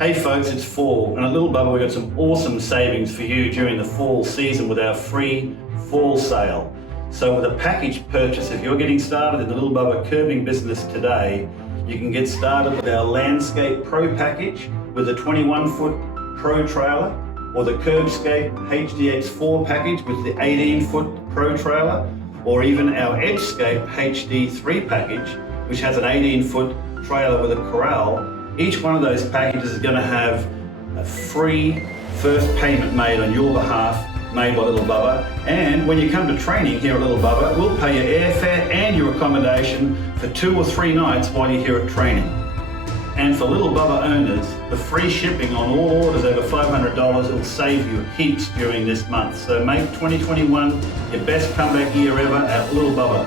Hey folks, it's fall, and at Lil Bubba we've got some awesome savings for you during the fall season with our free fall sale. So with a package purchase, if you're getting started in the Lil Bubba curbing business today, you can get started with our Landscape Pro package with a 21-foot Pro trailer, or the CurbScape HDX4 package with the 18-foot Pro trailer, or even our EdgeScape HD3 package, which has an 18-foot trailer with a corral. Each one of those packages is going to have a free first payment made on your behalf, made by Lil Bubba. And when you come to training here at Lil Bubba, we'll pay your airfare and your accommodation for 2 or 3 nights while you're here at training. And for Lil Bubba owners, the free shipping on all orders over $500 will save you heaps during this month. So make 2021 your best comeback year ever at Lil Bubba.